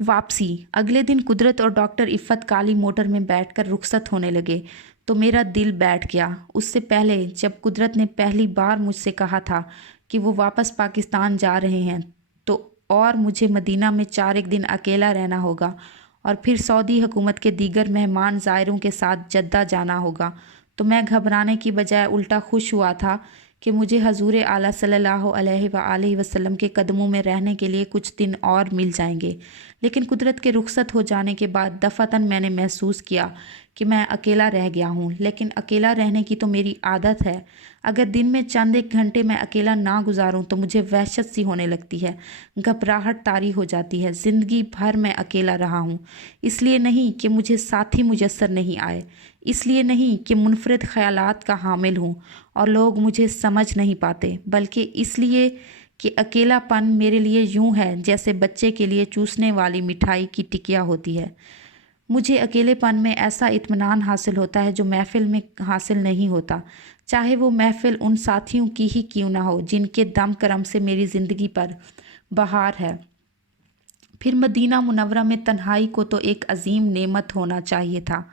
वापसी। अगले दिन कुदरत और डॉक्टर इफ़्फ़त काली मोटर में बैठकर रुखसत होने लगे तो मेरा दिल बैठ गया। उससे पहले जब कुदरत ने पहली बार मुझसे कहा था कि वो वापस पाकिस्तान जा रहे हैं तो और मुझे मदीना में 4 दिन अकेला रहना होगा और फिर सऊदी हुकूमत के दीगर मेहमान ज़ायरों के साथ जद्दा जाना होगा, तो मैं घबराने की बजाय उल्टा खुश हुआ था कि मुझे हजूर आला सल्लल्लाहु अलैहि वसल्लम के कदमों में रहने के लिए कुछ दिन और मिल जाएंगे। लेकिन कुदरत के रुखसत हो जाने के बाद दफ़ातन मैंने महसूस किया कि मैं अकेला रह गया हूँ। लेकिन अकेला रहने की तो मेरी आदत है। अगर दिन में चंद एक घंटे मैं अकेला ना गुजारूं तो मुझे वहशत सी होने लगती है, घबराहट तारी हो जाती है। ज़िंदगी भर मैं अकेला रहा हूँ, इसलिए नहीं कि मुझे साथी मुयस्सर नहीं आए, इसलिए नहीं कि मुनफरिद ख्यालात का हामिल हूँ और लोग मुझे समझ नहीं पाते, बल्कि इसलिए कि अकेलापन मेरे लिए यूं है जैसे बच्चे के लिए चूसने वाली मिठाई की टिकिया होती है। मुझे अकेलेपन में ऐसा इत्मीनान हासिल होता है जो महफ़िल में हासिल नहीं होता, चाहे वो महफ़िल उन साथियों की ही क्यों ना हो जिनके दम करम से मेरी ज़िंदगी पर बहार है। फिर मदीना मुनव्वरा में तन्हाई को तो एक अजीम नेमत होना चाहिए था।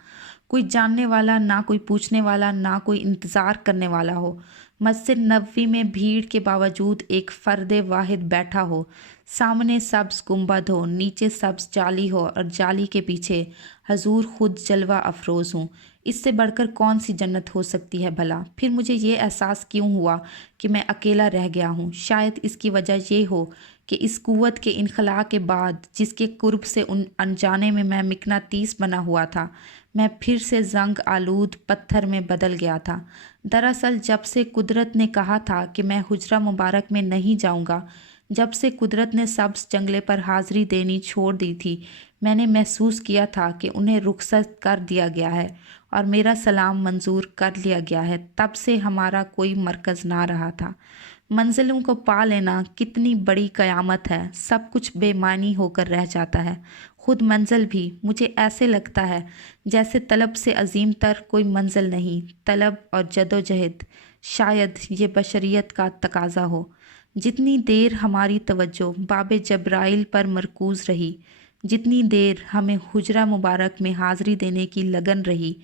कोई जानने वाला ना, कोई पूछने वाला ना, कोई इंतज़ार करने वाला हो। मस्जिद नबवी में भीड़ के बावजूद एक फ़र्द वाहिद बैठा हो, सामने सब्ज़ गुंबद हो, नीचे सब्ज़ जाली हो और जाली के पीछे हजूर खुद जलवा अफरोज़ हूँ। इससे बढ़कर कौन सी जन्नत हो सकती है भला। फिर मुझे ये एहसास क्यों हुआ कि मैं अकेला रह गया हूँ। शायद इसकी वजह ये हो कि इस कुव्वत के इनखला के बाद जिसके कुर्ब से उन अनजाने में मैं मिकनातीस बना हुआ था, मैं फिर से जंग आलूद पत्थर में बदल गया था। दरअसल जब से कुदरत ने कहा था कि मैं हुजरा मुबारक में नहीं जाऊंगा, जब से कुदरत ने सब्ज़ जंगले पर हाज़िरी देनी छोड़ दी थी, मैंने महसूस किया था कि उन्हें रुखसत कर दिया गया है और मेरा सलाम मंजूर कर लिया गया है। तब से हमारा कोई मरकज़ ना रहा था। मंजिलों को पा लेना कितनी बड़ी क़यामत है। सब कुछ बेमानी होकर रह जाता है, खुद मंजिल भी। मुझे ऐसे लगता है जैसे तलब से अजीम तर कोई मंजिल नहीं। तलब और जदोजहद, शायद ये बशरियत का तकाजा हो। जितनी देर हमारी तवज्जो बाब जब्राइल पर मरकूज़ रही, जितनी देर हमें हुजरा मुबारक में हाज़िरी देने की लगन रही,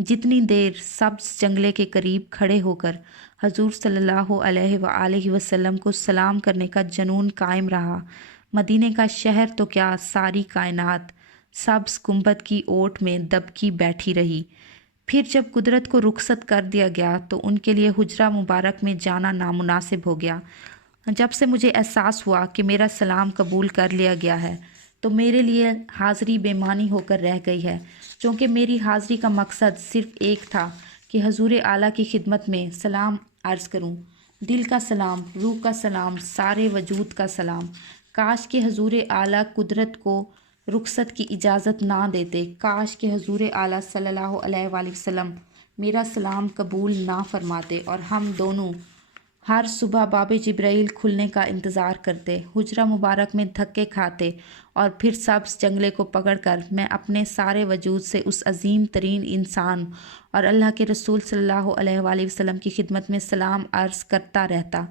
जितनी देर सब्ज़ जंगले के करीब खड़े होकर हजूर सल्लल्लाहु अलैहि वसल्लम को सलाम करने का जुनून कायम रहा, मदीने का शहर तो क्या सारी कायनात सब्ज़ गुंबद की ओट में दबकी बैठी रही। फिर जब कुदरत को रुखसत कर दिया गया तो उनके लिए हुजरा मुबारक में जाना नामुनासिब हो गया। जब से मुझे एहसास हुआ कि मेरा सलाम कबूल कर लिया गया है तो मेरे लिए हाज़िरी बेमानी होकर रह गई है, क्योंकि मेरी हाज़िरी का मकसद सिर्फ़ एक था कि हजूर आला की खिदमत में सलाम अर्ज़ करूं। दिल का सलाम, रूह का सलाम, सारे वजूद का सलाम। काश के हजूर आला कुदरत को रुखसत की इजाज़त ना देते। काश के हजूर आला सल्लल्लाहु अलैहि वसल्लम मेरा सलाम कबूल ना फरमाते और हम दोनों हर सुबह बाब जिब्राइल खुलने का इंतज़ार करते, हुजरा मुबारक में धक्के खाते और फिर सब्ज़ जंगले को पकड़कर मैं अपने सारे वजूद से उस अजीम तरीन इंसान और अल्लाह के रसूल सल्लल्लाहु अलैहि वसल्लम की खिदमत में सलाम अर्ज़ करता रहता।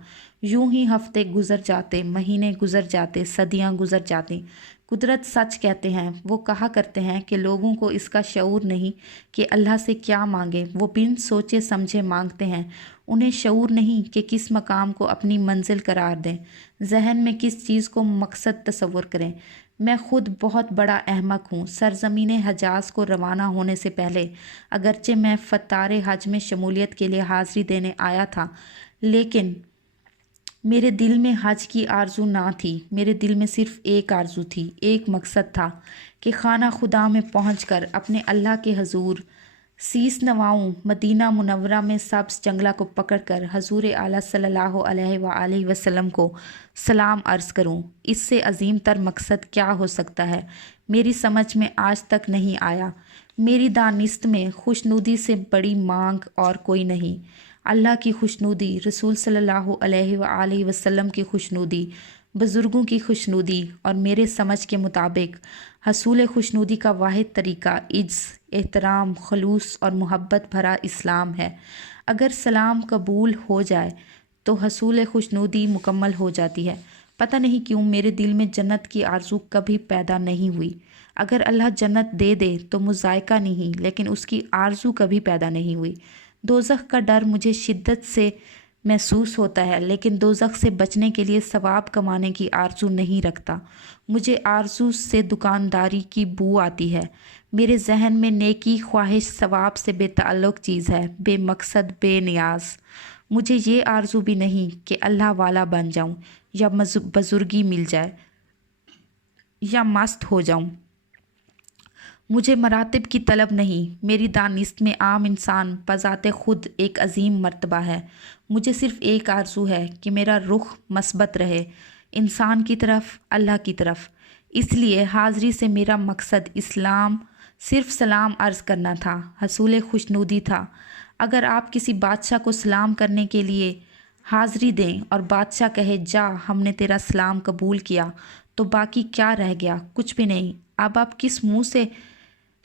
यूं ही हफ्ते गुज़र जाते, महीने गुज़र जाते, सदियां गुज़र जाती। कुदरत सच कहते हैं। वो कहा करते हैं कि लोगों को इसका शऊर नहीं कि अल्लाह से क्या मांगे, वो बिन सोचे समझे मांगते हैं। उन्हें शऊर नहीं कि किस मकाम को अपनी मंजिल करार दें, जहन में किस चीज़ को मकसद तसव्वुर करें। मैं खुद बहुत बड़ा अहमक हूँ। सरज़मीन हजाज को रवाना होने से पहले अगरचे मैं फ़तार हज में शमूलियत के लिए हाज़िरी देने आया था, लेकिन मेरे दिल में हज की आरज़ू ना थी। मेरे दिल में सिर्फ़ एक आरज़ू थी, एक मकसद था कि खाना खुदा में पहुंचकर अपने अल्लाह के हजूर सीस नवाऊं। मदीना मुनव्वरा में सब्ज़ जंगला को पकड़कर हजूर आला सल्लल्लाहु अलैहि वसल्लम को सलाम अर्ज़ करूं। इससे अजीम तर मकसद क्या हो सकता है, मेरी समझ में आज तक नहीं आया। मेरी दानिस्त में खुशनुदी से बड़ी मांग और कोई नहीं। अल्लाह की खुशनुदी, रसूल सल्लल्लाहु अलैहि वसल्लम की खुशनुदी, बुज़ुर्गों की खुशनुदी और मेरे समझ के मुताबिक हसूल खुशनुदी का वाहिद तरीक़ा इज्ज़, एहतराम, खलूस और मोहब्बत भरा इस्लाम है। अगर सलाम कबूल हो जाए तो हसूल खुशनुदी मुकम्मल हो जाती है। پتہ نہیں کیوں میرے دل میں جنت کی آرزو کبھی پیدا نہیں ہوئی۔ اگر اللہ جنت دے دے تو مذائقہ نہیں، لیکن اس کی آرزو کبھی پیدا نہیں ہوئی۔ دوزخ کا ڈر مجھے شدت سے محسوس ہوتا ہے، لیکن دوزخ سے بچنے کے لیے ثواب کمانے کی آرزو نہیں رکھتا۔ مجھے آرزو سے دکانداری کی بو آتی ہے۔ میرے ذہن میں نیکی، خواہش، ثواب سے بے تعلق چیز ہے، بے مقصد، بے نیاز۔ مجھے یہ آرزو بھی نہیں کہ اللہ والا بن جاؤں، یا بزرگی مل جائے، یا مست ہو جاؤں۔ مجھے مراتب کی طلب نہیں۔ میری دانست میں عام انسان بذات خود ایک عظیم مرتبہ ہے۔ مجھے صرف ایک آرزو ہے کہ میرا رخ مثبت رہے، انسان کی طرف، اللہ کی طرف۔ اس لیے حاضری سے میرا مقصد صرف سلام عرض کرنا تھا، حصول خوشنودی تھا۔ اگر آپ کسی بادشاہ کو سلام کرنے کے لیے حاضری دیں اور بادشاہ کہے جا ہم نے تیرا سلام قبول کیا، تو باقی کیا رہ گیا؟ کچھ بھی نہیں۔ اب آپ کس منہ سے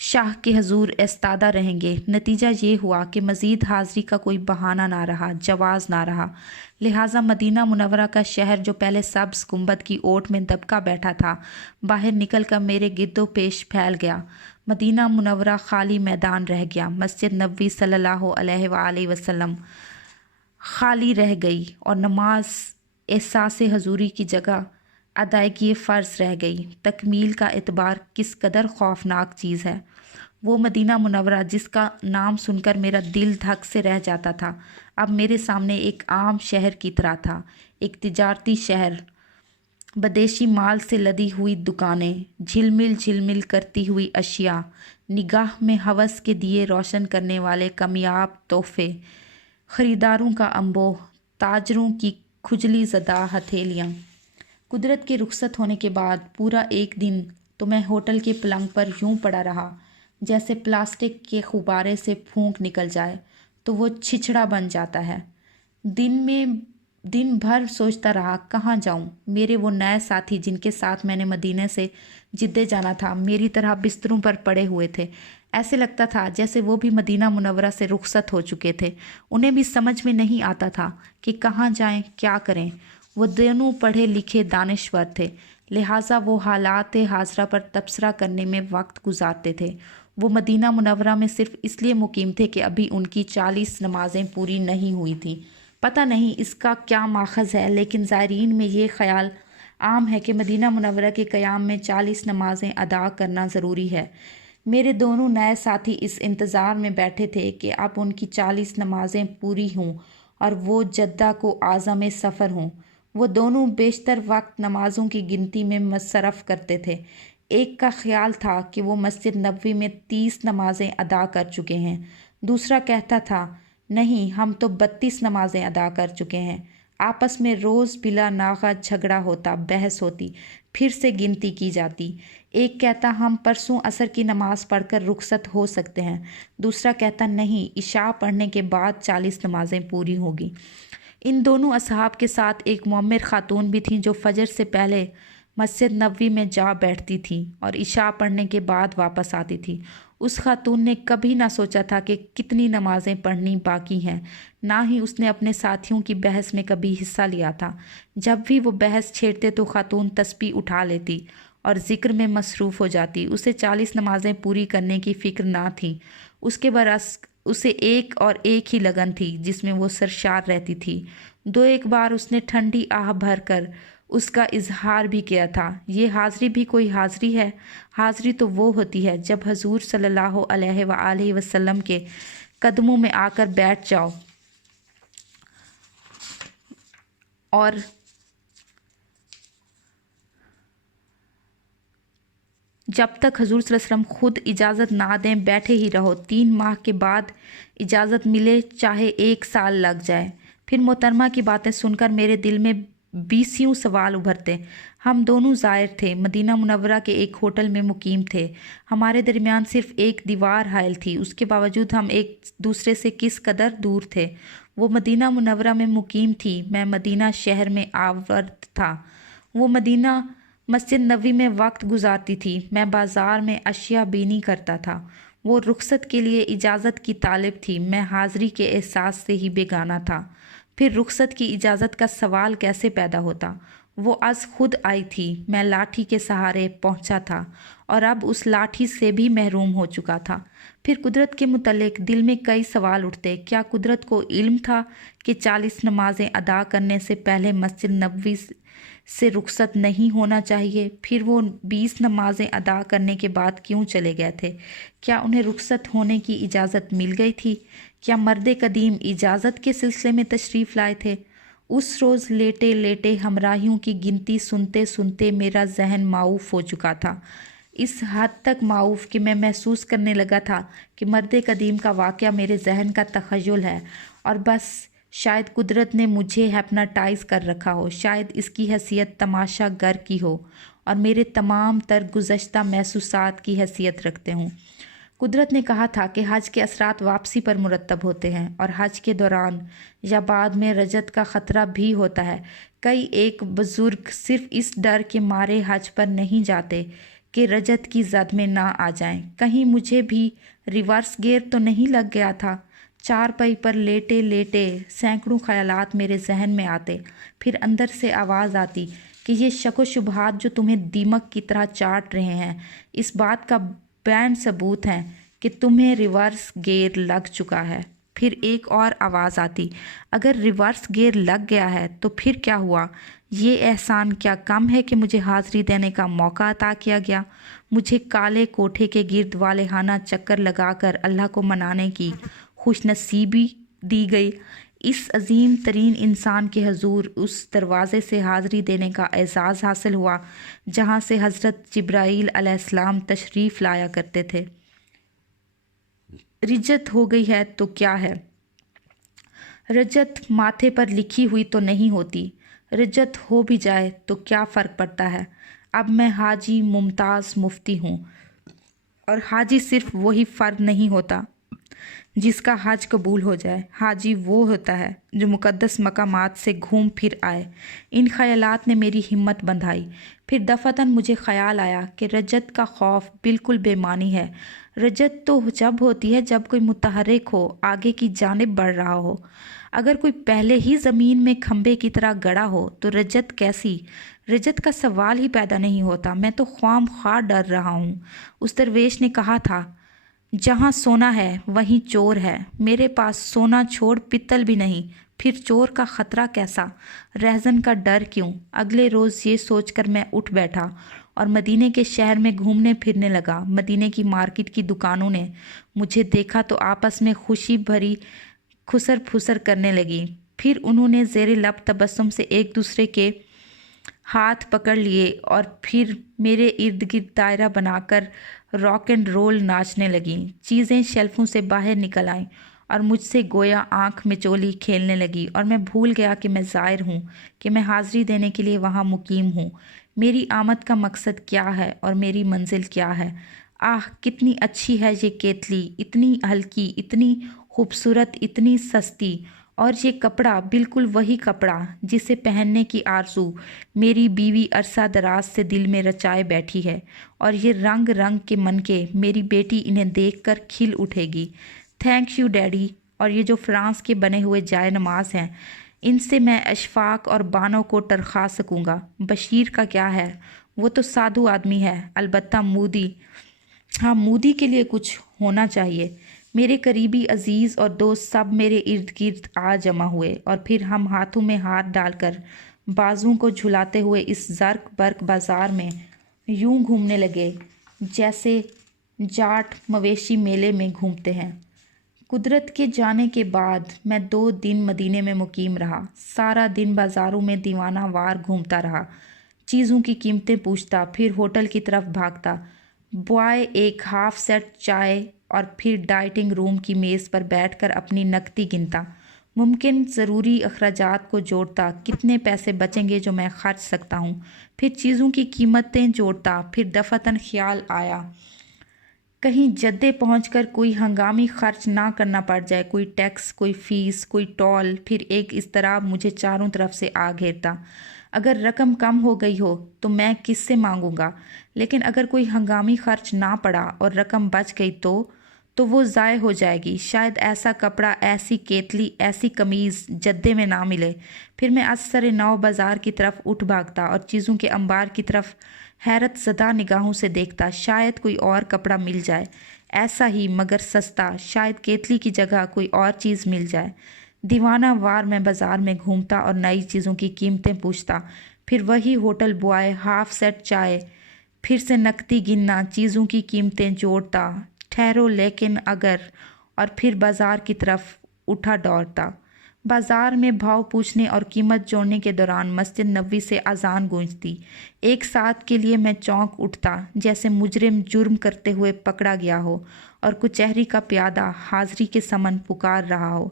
شاہ کے حضور ایستادہ رہیں گے؟ نتیجہ یہ ہوا کہ مزید حاضری کا کوئی بہانہ نہ رہا، جواز نہ رہا۔ لہٰذا مدینہ منورہ کا شہر جو پہلے سبز گنبد کی اوٹ میں دبکا بیٹھا تھا، باہر نکل کر میرے گرد و پیش پھیل گیا۔ مدینہ منورہ خالی میدان رہ گیا۔ مسجد نبوی صلی اللہ علیہ وآلہ وسلم خالی رہ گئی، اور نماز احساس حضوری کی جگہ ادائیگی فرض رہ گئی۔ تکمیل کا اعتبار کس قدر خوفناک چیز ہے۔ وہ مدینہ منورہ جس کا نام سن کر میرا دل دھک سے رہ جاتا تھا، اب میرے سامنے ایک عام شہر کی طرح تھا، ایک تجارتی شہر، بدیشی مال سے لدی ہوئی دکانیں، جھلمل کرتی ہوئی اشیاء، نگاہ میں ہوس کے دیے روشن کرنے والے کمیاب تحفے، خریداروں کا انبوہ، تاجروں کی کھجلی زدہ ہتھیلیاں۔ قدرت کے رخصت ہونے کے بعد پورا ایک دن تو میں ہوٹل کے پلنگ پر یوں پڑا رہا جیسے پلاسٹک کے غبارے سے پھونک نکل جائے تو وہ چھچھڑا بن جاتا ہے۔ دن بھر سوچتا رہا کہاں جاؤں۔ میرے وہ نئے ساتھی جن کے ساتھ میں نے مدینے سے جدے جانا تھا میری طرح بستروں پر پڑے ہوئے تھے۔ ایسے لگتا تھا جیسے وہ بھی مدینہ منورہ سے رخصت ہو چکے تھے۔ انہیں بھی سمجھ میں نہیں آتا تھا کہ کہاں جائیں، کیا کریں۔ وہ دونوں پڑھے لکھے دانشور تھے، لہٰذا وہ حالات حاضرہ پر تبصرہ کرنے میں وقت گزارتے تھے۔ وہ مدینہ منورہ میں صرف اس لیے مقیم تھے کہ ابھی ان کی 40 نمازیں پوری نہیں ہوئی تھیں۔ پتہ نہیں اس کا کیا ماخذ ہے، لیکن زائرین میں یہ خیال عام ہے کہ مدینہ منورہ کے قیام میں 40 نمازیں ادا کرنا ضروری ہے۔ میرے دونوں نئے ساتھی اس انتظار میں بیٹھے تھے کہ اب ان کی 40 نمازیں پوری ہوں اور وہ جدہ کو عازم سفر ہوں۔ وہ دونوں بیشتر وقت نمازوں کی گنتی میں مصرف کرتے تھے۔ ایک کا خیال تھا کہ وہ مسجد نبوی میں 30 نمازیں ادا کر چکے ہیں، دوسرا کہتا تھا نہیں ہم تو 32 نمازیں ادا کر چکے ہیں۔ آپس میں روز بلا ناغہ جھگڑا ہوتا، بحث ہوتی، پھر سے گنتی کی جاتی۔ ایک کہتا ہم پرسوں عصر کی نماز پڑھ کر رخصت ہو سکتے ہیں، دوسرا کہتا نہیں عشاء پڑھنے کے بعد 40 نمازیں پوری ہوگی۔ ان دونوں اصحاب کے ساتھ ایک معمر خاتون بھی تھیں جو فجر سے پہلے مسجد نبوی میں جا بیٹھتی تھی اور عشاء پڑھنے کے بعد واپس آتی تھی۔ اس خاتون نے کبھی نہ سوچا تھا کہ کتنی نمازیں پڑھنی باقی ہیں، نہ ہی اس نے اپنے ساتھیوں کی بحث میں کبھی حصہ لیا تھا۔ جب بھی وہ بحث چھیڑتے تو خاتون تسبیح اٹھا لیتی اور ذکر میں مصروف ہو جاتی۔ اسے 40 نمازیں پوری کرنے کی فکر نہ تھی، اس کے برعکس اسے ایک ہی لگن تھی جس میں وہ سرشار رہتی تھی۔ ایک بار اس نے ٹھنڈی آہ بھر کر اس کا اظہار بھی کیا تھا، یہ حاضری بھی کوئی حاضری ہے؟ حاضری تو وہ ہوتی ہے جب حضور صلی اللہ علیہ وآلہ وسلم کے قدموں میں آ کر بیٹھ جاؤ اور جب تک حضور صلی اللہ علیہ وسلم خود اجازت نہ دیں بیٹھے ہی رہو، 3 ماہ کے بعد اجازت ملے چاہے 1 سال لگ جائے۔ پھر محترمہ کی باتیں سن کر میرے دل میں 20 سوال ابھرتے۔ ہم دونوں زائر تھے، مدینہ منورہ کے ایک ہوٹل میں مقیم تھے، ہمارے درمیان صرف ایک دیوار حائل تھی، اس کے باوجود ہم ایک دوسرے سے کس قدر دور تھے۔ وہ مدینہ منورہ میں مقیم تھی، میں مدینہ شہر میں آورد تھا۔ وہ مدینہ مسجد نبوی میں وقت گزارتی تھی، میں بازار میں اشیاء بینی کرتا تھا۔ وہ رخصت کے لیے اجازت کی طالب تھی، میں حاضری کے احساس سے ہی بیگانہ تھا۔ پھر رخصت کی اجازت کا سوال کیسے پیدا ہوتا؟ वो आज खुद आई थी। मैं लाठी के सहारे पहुंचा था और अब उस लाठी से भी महरूम हो चुका था। फिर कुदरत के मुतल्लिक दिल में कई सवाल उठते। क्या कुदरत को इल्म था कि 40 नमाजें अदा करने से पहले मस्जिद नबवी से रुखसत नहीं होना चाहिए? फिर वो 20 नमाजें अदा करने के बाद क्यों चले गए थे? क्या उन्हें रुखसत होने की इजाज़त मिल गई थी? क्या मर्द कदीम इजाज़त के सिलसिले में तशरीफ़ लाए थे? उस रोज़ लेटे लेटे हमराहियों की गिनती सुनते सुनते मेरा जहन माऊफ हो चुका था। इस हद तक माऊफ कि मैं महसूस करने लगा था कि मर्द कदीम का वाक़या मेरे जहन का तख़य्युल है और बस शायद कुदरत ने मुझे हिप्नोटाइज़ कर रखा हो। शायद इसकी हैसियत तमाशा गर की हो और मेरे तमाम तर गुज़श्ता महसूसात की हैसियत रखते हों। कुदरत ने कहा था कि हज के असरात वापसी पर मुरतब होते हैं और हज के दौरान या बाद में रजत का ख़तरा भी होता है। कई एक बुज़ुर्ग सिर्फ इस डर के मारे हज पर नहीं जाते कि रजत की जद में ना आ जाएं। कहीं मुझे भी रिवर्स गियर तो नहीं लग गया था। चारपाई पर लेटे लेटे सैकड़ों ख्यालात मेरे जहन में आते। फिर अंदर से आवाज़ आती कि ये शक शुबहात जो तुम्हें दीमक की तरह चाट रहे हैं, इस बात का बैन सबूत है कि तुम्हें रिवर्स गियर लग चुका है। फिर एक और आवाज़ आती, अगर रिवर्स गियर लग गया है तो फिर क्या हुआ? ये एहसान क्या कम है कि मुझे हाज़िरी देने का मौका अता किया गया? मुझे काले कोठे के गिर्द वालेहाना चक्कर लगाकर अल्लाह को मनाने की खुशनसीबी दी गई। इस अजीम तरीन इंसान के हजूर उस दरवाज़े से हाज़िरी देने का एज़ाज़ हासिल हुआ जहाँ से हज़रत जिब्राईल अलैहिस्सलाम तशरीफ़ लाया करते थे। रिजत हो गई है तो क्या है? रजत माथे पर लिखी हुई तो नहीं होती। रजत हो भी जाए तो क्या फ़र्क पड़ता है? अब मैं हाजी मुमताज़ मुफ्ती हूँ और हाजी सिर्फ वही फ़र्द नहीं होता जिसका हज कबूल हो जाए। हाजी वो होता है जो मुक़द्दस मकामात से घूम फिर आए। इन ख़यालात ने मेरी हिम्मत बंधाई। फिर दफ़तन मुझे ख़याल आया कि रजत का खौफ बिल्कुल बेमानी है। रजत तो जब होती है जब कोई मुतहर्रिक हो, आगे की जानिब बढ़ रहा हो। अगर कोई पहले ही ज़मीन में खंबे की तरह गड़ा हो तो रजत कैसी? रजत का सवाल ही पैदा नहीं होता। मैं तो ख्वाम ख्वाह डर रहा हूँ। उस दरवेश ने कहा था, जहाँ सोना है वहीं चोर है। मेरे पास सोना छोड़ पित्तल भी नहीं, फिर चोर का ख़तरा कैसा? रहज़न का डर क्यों? अगले रोज़ ये सोचकर मैं उठ बैठा और मदीने के शहर में घूमने फिरने लगा। मदीने की मार्केट की दुकानों ने मुझे देखा तो आपस में खुशी भरी खुसर फुसर करने लगी। फिर उन्होंने ज़ेरे लब तबस्सुम से एक दूसरे के हाथ पकड़ लिए और फिर मेरे इर्द गिर्द दायरा बनाकर रॉक एंड रोल नाचने लगीं। चीज़ें शेल्फों से बाहर निकल आईं और मुझसे गोया आँख मिचोली खेलने लगी और मैं भूल गया कि मैं ज़ायर हूँ, कि मैं हाज़िरी देने के लिए वहाँ मुकीम हूँ। मेरी आमद का मकसद क्या है और मेरी मंजिल क्या है? आह, कितनी अच्छी है ये केतली, इतनी हल्की, इतनी खूबसूरत, इतनी सस्ती। और ये कपड़ा बिल्कुल वही कपड़ा जिसे पहनने की आरज़ू मेरी बीवी अरसा दराज से दिल में रचाए बैठी है। और ये रंग रंग के मनके, मेरी बेटी इन्हें देखकर खिल उठेगी। Thank you daddy. और ये जो फ्रांस के बने हुए जाए नमाज हैं, इनसे मैं अशफाक और बानों को टरखा सकूँगा। बशीर का क्या है? वो तो साधु आदमी है, अलबत्ता मूदी। हाँ, मूदी के लिए कुछ होना चाहिए। मेरे करीबी अजीज़ और दोस्त सब मेरे इर्द गिर्द आ जमा हुए और फिर हम हाथों में हाथ डालकर बाजुओं को झुलाते हुए इस ज़र्क बर्क बाज़ार में यूं घूमने लगे जैसे जाट मवेशी मेले में घूमते हैं। कुदरत के जाने के बाद मैं 2 दिन मदीने में मुकीम रहा। सारा दिन बाज़ारों में दीवाना वार घूमता रहा, चीज़ों की कीमतें पूछता, फिर होटल की तरफ भागता। बॉय एक हाफ सेट चाय और फिर डाइटिंग रूम की मेज़ पर बैठकर अपनी नकदी गिनता, मुमकिन ज़रूरी अखराजात को जोड़ता, कितने पैसे बचेंगे जो मैं खर्च सकता हूँ। फिर चीज़ों की कीमतें जोड़ता। फिर दफ़तन ख्याल आया कहीं जद्दे पहुंचकर कोई हंगामी खर्च ना करना पड़ जाए, कोई टैक्स, कोई फ़ीस, कोई टोल। फिर एक इज़्तिराब मुझे चारों तरफ से आ घेरता। अगर रकम कम हो गई हो तो मैं किससे मांगूंगा? लेकिन अगर कोई हंगामी खर्च ना पड़ा और रकम बच गई तो تو وہ ضائع ہو جائے گی۔ شاید ایسا کپڑا، ایسی کیتلی، ایسی قمیض جدے میں نہ ملے۔ پھر میں اثر نو بازار کی طرف اٹھ بھاگتا اور چیزوں کے انبار کی طرف حیرت زدہ نگاہوں سے دیکھتا، شاید کوئی اور کپڑا مل جائے، ایسا ہی مگر سستا، شاید کیتلی کی جگہ کوئی اور چیز مل جائے۔ دیوانہ وار میں بازار میں گھومتا اور نئی چیزوں کی قیمتیں پوچھتا، پھر وہی ہوٹل بوائے، ہاف سیٹ چائے، پھر سے نقدی گننا، چیزوں کی قیمتیں جوڑتا، ٹھہرو لیکن اگر، اور پھر بازار کی طرف اٹھا دوڑتا۔ بازار میں بھاؤ پوچھنے اور قیمت جوڑنے کے دوران مسجد نبوی سے اذان گونجتی۔ ایک ساتھ کے لیے میں چونک اٹھتا، جیسے مجرم جرم کرتے ہوئے پکڑا گیا ہو اور کچہری کا پیادہ حاضری کے سمن پکار رہا ہو۔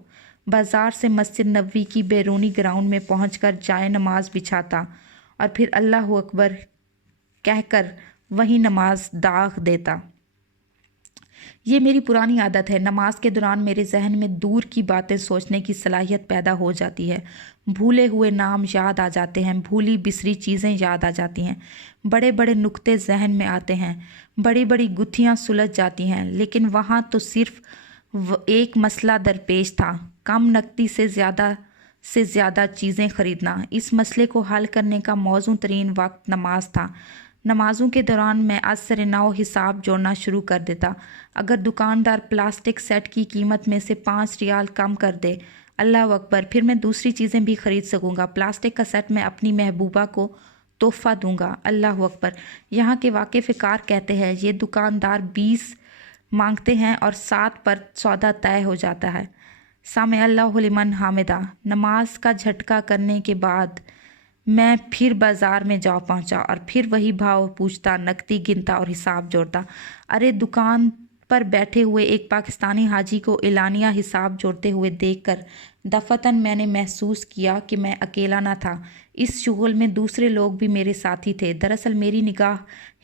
بازار سے مسجد نبوی کی بیرونی گراؤنڈ میں پہنچ کر جائے نماز بچھاتا اور پھر اللہ اکبر کہہ کر وہی نماز داغ دیتا۔ یہ میری پرانی عادت ہے۔ نماز کے دوران میرے ذہن میں دور کی باتیں سوچنے کی صلاحیت پیدا ہو جاتی ہے۔ بھولے ہوئے نام یاد آ جاتے ہیں، بھولی بسری چیزیں یاد آ جاتی ہیں، بڑے بڑے نکتے ذہن میں آتے ہیں، بڑی بڑی گتھیاں سلجھ جاتی ہیں۔ لیکن وہاں تو صرف ایک مسئلہ درپیش تھا، کم نقدی سے زیادہ چیزیں خریدنا۔ اس مسئلے کو حل کرنے کا موزوں ترین وقت نماز تھا۔ نمازوں کے دوران میں اثر نو حساب جوڑنا شروع کر دیتا۔ اگر دکاندار پلاسٹک سیٹ کی قیمت میں سے 5 ریال کم کر دے، اللہ اکبر، پھر میں دوسری چیزیں بھی خرید سکوں گا۔ پلاسٹک کا سیٹ میں اپنی محبوبہ کو تحفہ دوں گا، اللہ اکبر۔ یہاں کے واقف کار کہتے ہیں یہ دکاندار 20 مانگتے ہیں اور 7 پر سودا طے ہو جاتا ہے۔ سامع اللہ لمن حامدہ۔ نماز کا جھٹکا کرنے کے بعد میں پھر بازار میں جا پہنچا اور پھر وہی بھاؤ پوچھتا، نقدی گنتا اور حساب جوڑتا۔ ارے دکان پر بیٹھے ہوئے ایک پاکستانی حاجی کو اعلانیہ حساب جوڑتے ہوئے دیکھ کر دفعتاً میں نے محسوس کیا کہ میں اکیلا نہ تھا، اس شغل میں دوسرے لوگ بھی میرے ساتھی تھے۔ دراصل میری نگاہ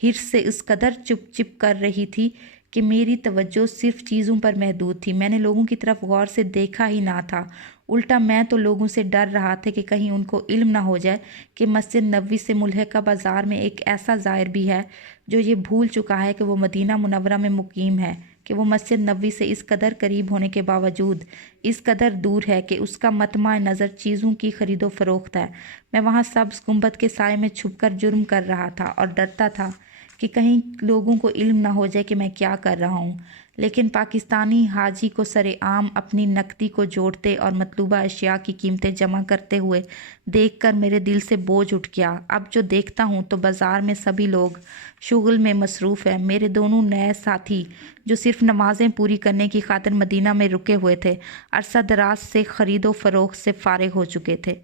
حرص سے اس قدر چپ کر رہی تھی کہ میری توجہ صرف چیزوں پر محدود تھی۔ میں نے لوگوں کی طرف غور سے دیکھا ہی نہ تھا، الٹا میں تو لوگوں سے ڈر رہا تھا کہ کہیں ان کو علم نہ ہو جائے کہ مسجد نبوی سے ملحقہ بازار میں ایک ایسا زائر بھی ہے جو یہ بھول چکا ہے کہ وہ مدینہ منورہ میں مقیم ہے، کہ وہ مسجد نبوی سے اس قدر قریب ہونے کے باوجود اس قدر دور ہے کہ اس کا مطمع نظر چیزوں کی خرید و فروخت ہے۔ میں وہاں سبز گنبد کے سائے میں چھپ کر جرم کر رہا تھا اور ڈرتا تھا کہ کہیں لوگوں کو علم نہ ہو جائے کہ میں کیا کر رہا ہوں۔ لیکن پاکستانی حاجی کو سر عام اپنی نقدی کو جوڑتے اور مطلوبہ اشیاء کی قیمتیں جمع کرتے ہوئے دیکھ کر میرے دل سے بوجھ اٹھ گیا۔ اب جو دیکھتا ہوں تو بازار میں سبھی لوگ شغل میں مصروف ہیں۔ میرے دونوں نئے ساتھی جو صرف نمازیں پوری کرنے کی خاطر مدینہ میں رکے ہوئے تھے، عرصہ دراز سے خرید و فروخت سے فارغ ہو چکے تھے۔